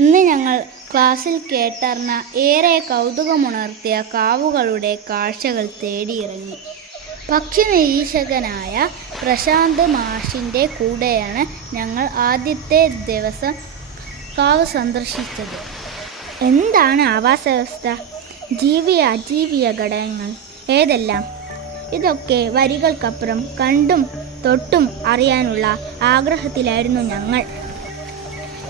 ഇന്ന് ഞങ്ങൾ ക്ലാസ്സിൽ കേട്ടറിഞ്ഞ ഏറെ കൗതുകമുണർത്തിയ കാവുകളുടെ കാഴ്ചകൾ തേടിയിറങ്ങി. പക്ഷി നിരീക്ഷകനായ പ്രശാന്ത് മാഷിൻ്റെ കൂടെയാണ് ഞങ്ങൾ ആദ്യത്തെ ദിവസം കാവ് സന്ദർശിച്ചത്. എന്താണ് ആവാസവ്യവസ്ഥ, ജീവിയ അജീവിയ ഘടകങ്ങൾ ഏതെല്ലാം, ഇതൊക്കെ വരികൾക്കപ്പുറം കണ്ടും തൊട്ടും അറിയാനുള്ള ആഗ്രഹത്തിലായിരുന്നു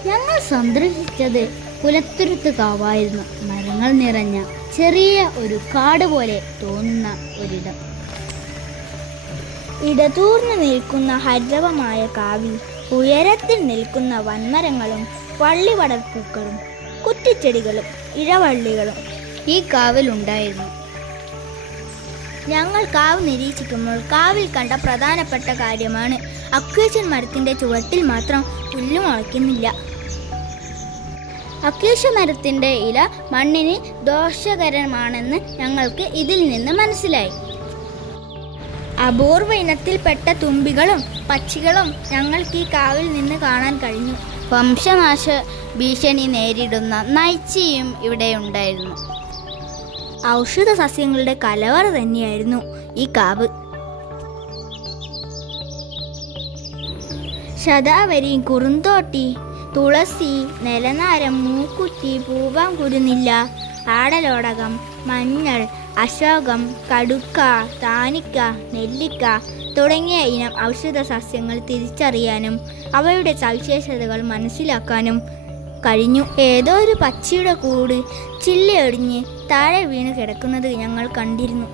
ഞങ്ങൾ സന്ദർശിച്ചത് കുലത്തുരുത്ത് കാവായിരുന്നു. മരങ്ങൾ നിറഞ്ഞ ചെറിയ ഒരു കാട് പോലെ തോന്നുന്ന ഒരിടം. ഇടതൂർന്നു നിൽക്കുന്ന ഹരിതവമായ കാവിൽ ഉയരത്തിൽ നിൽക്കുന്ന വൻമരങ്ങളും വള്ളിപടർപ്പൂക്കളും കുറ്റിച്ചെടികളും ഇഴവള്ളികളും ഈ കാവിലുണ്ടായിരുന്നു. ഞങ്ങൾ കാവ് നിരീക്ഷിക്കുമ്പോൾ കാവിൽ കണ്ട പ്രധാനപ്പെട്ട കാര്യമാണ് അക്വേഷ്യ മരത്തിൻ്റെ ചുവട്ടിൽ മാത്രം പുല്ല് മുളയ്ക്കുന്നില്ല. അക്വേഷ്യ മരത്തിൻ്റെ ഇല മണ്ണിന് ദോഷകരമാണെന്ന് ഞങ്ങൾക്ക് ഇതിൽ നിന്ന് മനസ്സിലായി. അപൂർവ ഇനത്തിൽപ്പെട്ട തുമ്പികളും പക്ഷികളും ഞങ്ങൾക്ക് ഈ കാവിൽ നിന്ന് കാണാൻ കഴിഞ്ഞു. വംശനാശ ഭീഷണി നേരിടുന്ന നൈച്ചിയും ഇവിടെ ഉണ്ടായിരുന്നു. ഔഷധ സസ്യങ്ങളുടെ കലവറ തന്നെയായിരുന്നു ഈ കാവ്. ശതാവരി, കുറുന്തോട്ടി, തുളസി, നിലനാരം, മൂക്കുറ്റി, പൂവാങ്കുരുന്നില്ല, ആടലോടകം, മഞ്ഞൾ, അശോകം, കടുക്ക, താനിക്ക, നെല്ലിക്ക തുടങ്ങിയ ഇനം ഔഷധ സസ്യങ്ങൾ തിരിച്ചറിയാനും അവയുടെ സവിശേഷതകൾ മനസ്സിലാക്കാനും കഴിഞ്ഞു. ഏതോ ഒരു പക്ഷിയുടെ കൂട് ചില്ലയൊടിഞ്ഞ് താഴെ വീണ് കിടക്കുന്നത് ഞങ്ങൾ കണ്ടിരുന്നു.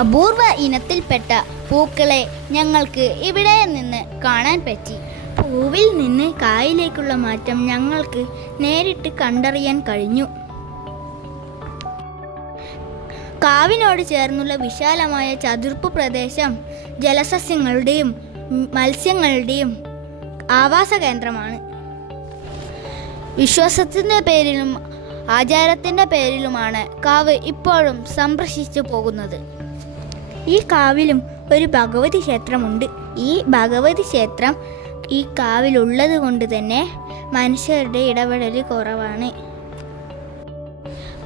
അപൂർവ ഇനത്തിൽപ്പെട്ട പൂക്കളെ ഞങ്ങൾക്ക് ഇവിടെ നിന്ന് കാണാൻ പറ്റി. പൂവിൽ നിന്ന് കായിലേക്കുള്ള മാറ്റം ഞങ്ങൾക്ക് നേരിട്ട് കണ്ടറിയാൻ കഴിഞ്ഞു. കാവിനോട് ചേർന്നുള്ള വിശാലമായ ചതുർപ്പ് പ്രദേശം ജലസസ്യങ്ങളുടെയും മത്സ്യങ്ങളുടെയും ആവാസ കേന്ദ്രമാണ്. വിശ്വാസത്തിൻ്റെ പേരിലും ആചാരത്തിൻ്റെ പേരിലുമാണ് കാവ് ഇപ്പോഴും സംരക്ഷിച്ചു പോകുന്നത്. ഈ കാവിലും ഒരു ഭഗവതി ക്ഷേത്രമുണ്ട്. ഈ ഭഗവതി ക്ഷേത്രം ഈ കാവിലുള്ളത് കൊണ്ട് തന്നെ മനുഷ്യരുടെ ഇടപെടൽ കുറവാണ്.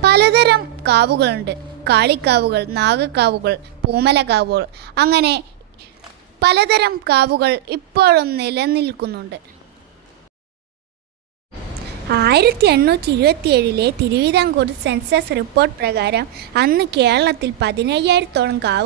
പലതരം കാവുകളുണ്ട്. കാളിക്കാവുകൾ, നാഗക്കാവുകൾ, പൂമലക്കാവുകൾ, അങ്ങനെ പലതരം കാവുകൾ ഇപ്പോഴും നിലനിൽക്കുന്നുണ്ട്. 1827 തിരുവിതാംകൂർ സെൻസസ് റിപ്പോർട്ട് പ്രകാരം അന്ന് കേരളത്തിൽ 15,000-ഓളം കാവ്